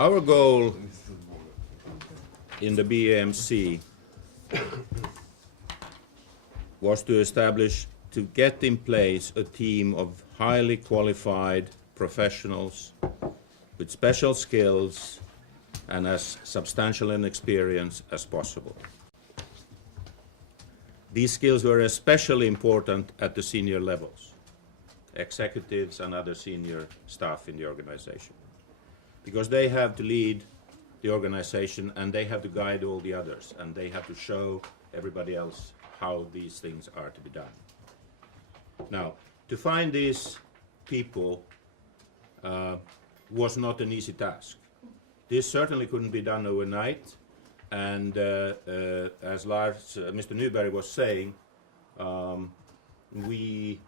Our goal in the BAMC was to get in place a team of highly qualified professionals with special skills and as substantial an experience as possible. These skills were especially important at the senior levels, executives and other senior staff in the organization, because they have to lead the organization and they have to guide all the others and they have to show everybody else how these things are to be done. Now, to find these people was not an easy task. This certainly couldn't be done overnight, and as Mr. Nyberg was saying, we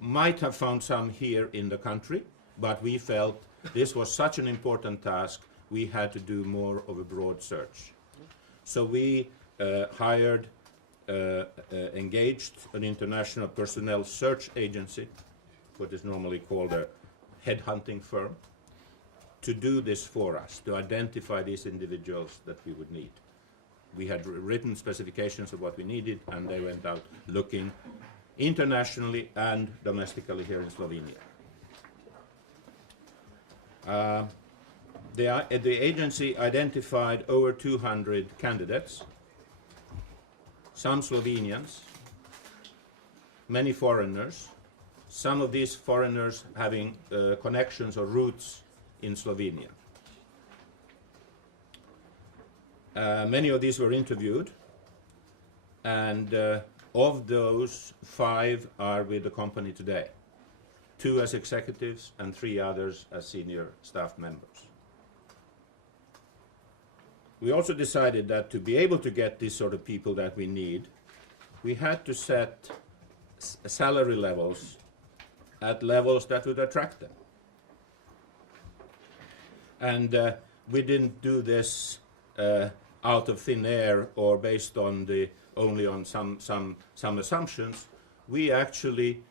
might have found some here in the country, but we felt this was such an important task, we had to do more of a broad search. So we engaged an international personnel search agency, what is normally called a headhunting firm, to do this for us, to identify these individuals that we would need. We had written specifications of what we needed, and they went out looking internationally and domestically here in Slovenia. The agency identified over 200 candidates, some Slovenians, many foreigners, some of these foreigners having connections or roots in Slovenia. Many of these were interviewed, and of those, 5 are with the company today. 2 as executives and 3 others as senior staff members. We also decided that to be able to get these sort of people that we need, we had to set salary levels at levels that would attract them. And we didn't do this out of thin air or based on only on some assumptions. We actually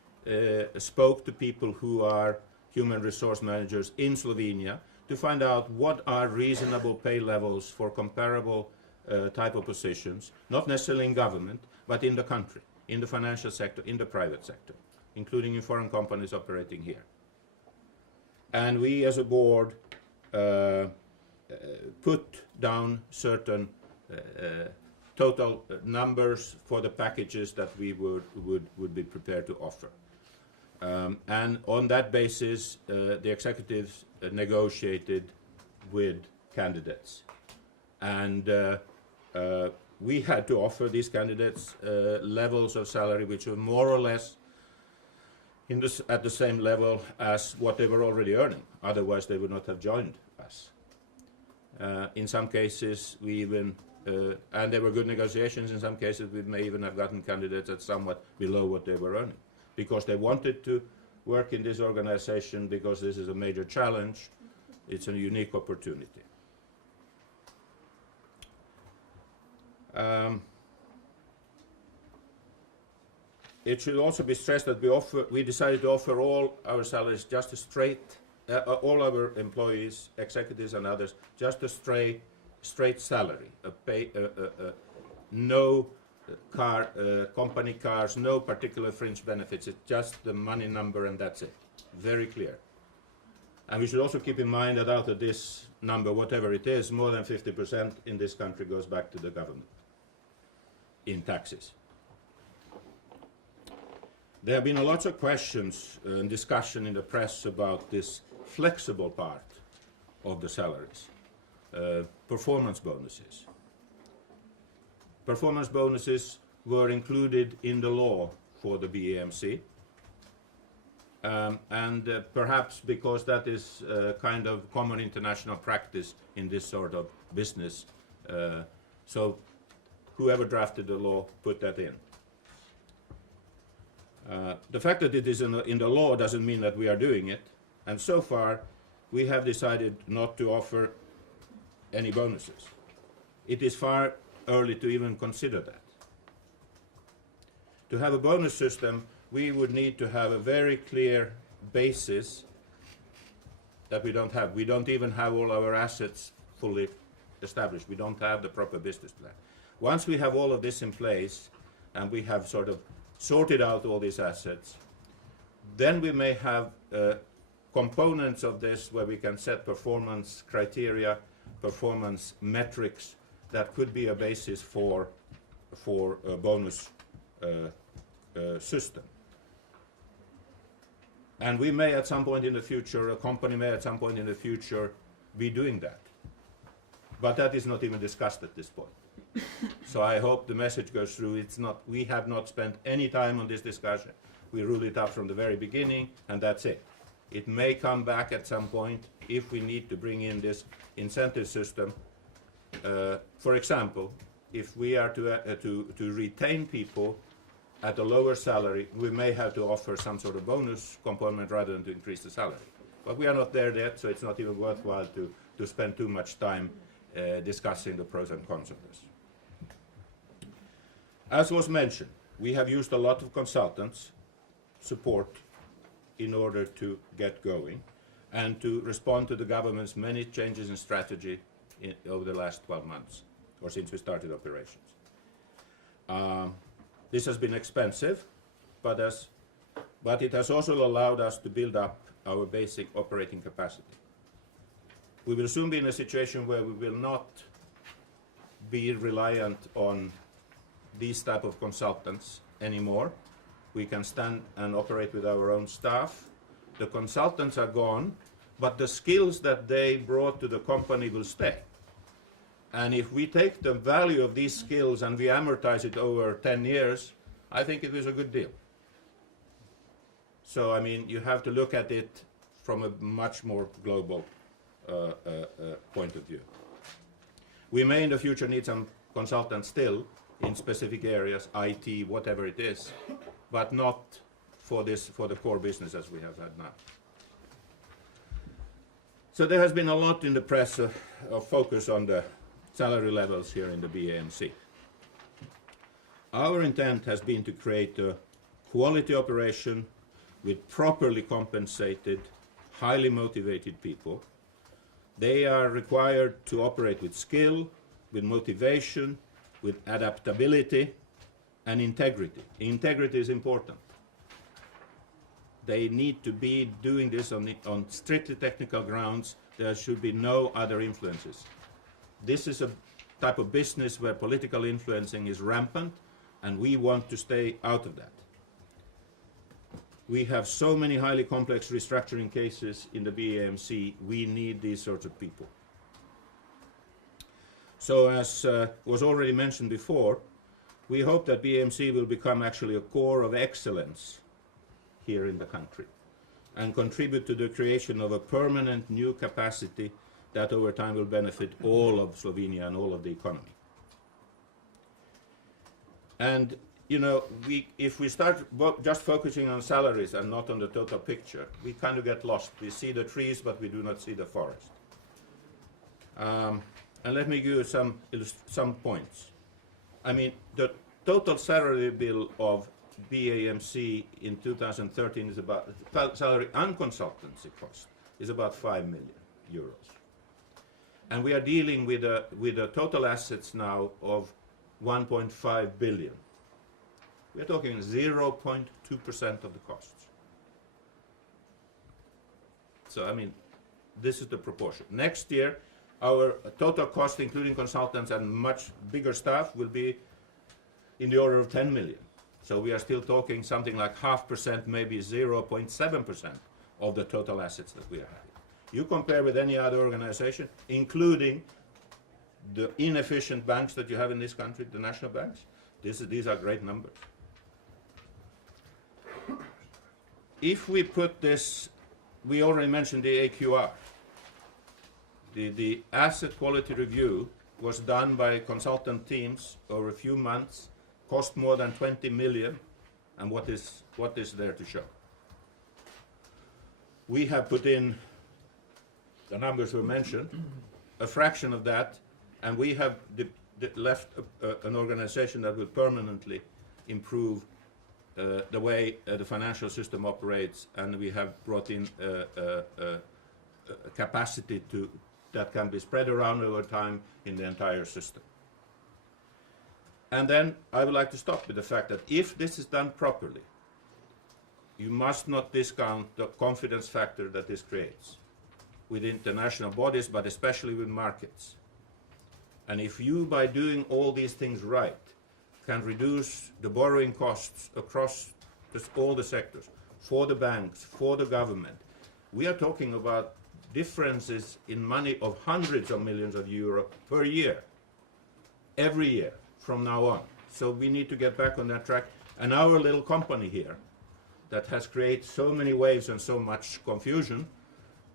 spoke to people who are human resource managers in Slovenia to find out what are reasonable pay levels for comparable type of positions, not necessarily in government, but in the country, in the financial sector, in the private sector, including in foreign companies operating here. And we as a board put down certain total numbers for the packages that we would be prepared to offer. And on that basis, the executives negotiated with candidates. And we had to offer these candidates levels of salary which were more or less at the same level as what they were already earning. Otherwise, they would not have joined us. In some cases, we even, and there were good negotiations, in some cases we may even have gotten candidates at somewhat below what they were earning, because they wanted to work in this organization because this is a major challenge. It's a unique opportunity. It should also be stressed that we decided to offer all our salaries just a straight, all our employees, executives and others, just a straight salary, no company cars, no particular fringe benefits. It's just the money number and that's it. Very clear. And we should also keep in mind that out of this number, whatever it is, more than 50% in this country goes back to the government in taxes. There have been lots of questions and discussion in the press about this flexible part of the salaries, performance bonuses. Performance bonuses were included in the law for the BAMC, and perhaps because that is kind of common international practice in this sort of business, so whoever drafted the law put that in. The fact that it is in the law doesn't mean that we are doing it, and so far we have decided not to offer any bonuses. It is far early to even consider that. To have a bonus system, we would need to have a very clear basis that we don't have. We don't even have all our assets fully established. We don't have the proper business plan. Once we have all of this in place and we have sort of sorted out all these assets, then we may have components of this where we can set performance criteria, performance metrics that could be a basis for a bonus system. And we may at some point in the future, a company may at some point in the future be doing that. But that is not even discussed at this point. So I hope the message goes through. It's not, we have not spent any time on this discussion. We ruled it out from the very beginning, and that's it. It may come back at some point if we need to bring in this incentive system. For example, if we are to retain people at a lower salary, we may have to offer some sort of bonus component rather than to increase the salary. But we are not there yet, so it's not even worthwhile to spend too much time discussing the pros and cons of this. As was mentioned, we have used a lot of consultants' support in order to get going and to respond to the government's many changes in strategy over the last 12 months, or since we started operations. This has been expensive, but it has also allowed us to build up our basic operating capacity. We will soon be in a situation where we will not be reliant on these type of consultants anymore. We can stand and operate with our own staff. The consultants are gone, but the skills that they brought to the company will stay. And if we take the value of these skills and we amortize it over 10 years, I think it is a good deal. So, I mean, you have to look at it from a much more global point of view. We may in the future need some consultants still in specific areas, IT, whatever it is, but not for the core business as we have had now. So there has been a lot in the press of focus on the salary levels here in the BAMC. Our intent has been to create a quality operation with properly compensated, highly motivated people. They are required to operate with skill, with motivation, with adaptability and integrity. Integrity is important. They need to be doing this on strictly technical grounds. There should be no other influences. This is a type of business where political influencing is rampant, and we want to stay out of that. We have so many highly complex restructuring cases in the BAMC, we need these sorts of people. So as was already mentioned before, we hope that BAMC will become actually a core of excellence here in the country and contribute to the creation of a permanent new capacity that over time will benefit all of Slovenia and all of the economy. And you know, if we start just focusing on salaries and not on the total picture, we kind of get lost. We see the trees, but we do not see the forest. And let me give you some points. I mean, the total salary bill of BAMC in 2013 is about, salary and consultancy cost is about 5 million euros. And we are dealing with a total assets now of 1.5 billion. We are talking 0.2% of the costs. So, I mean, this is the proportion. Next year, our total cost, including consultants and much bigger staff, will be in the order of 10 million. So we are still talking something like 0.5%, maybe 0.7% of the total assets that we are having. You compare with any other organization, including the inefficient banks that you have in this country, the national banks, these are great numbers. If we put this, we already mentioned the AQR. The asset quality review was done by consultant teams over a few months, cost more than 20 million, and what is there to show? We have put in, the numbers were mentioned, a fraction of that, and we have left an organization that will permanently improve the way the financial system operates, and we have brought in capacity that can be spread around over time in the entire system. And then I would like to stop with the fact that if this is done properly, you must not discount the confidence factor that this creates with international bodies, but especially with markets. And if you, by doing all these things right, can reduce the borrowing costs across all the sectors, for the banks, for the government, we are talking about differences in money of hundreds of millions of euro per year, every year from now on. So we need to get back on that track. And our little company here that has created so many waves and so much confusion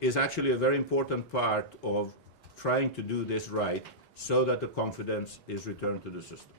is actually a very important part of trying to do this right so that the confidence is returned to the system.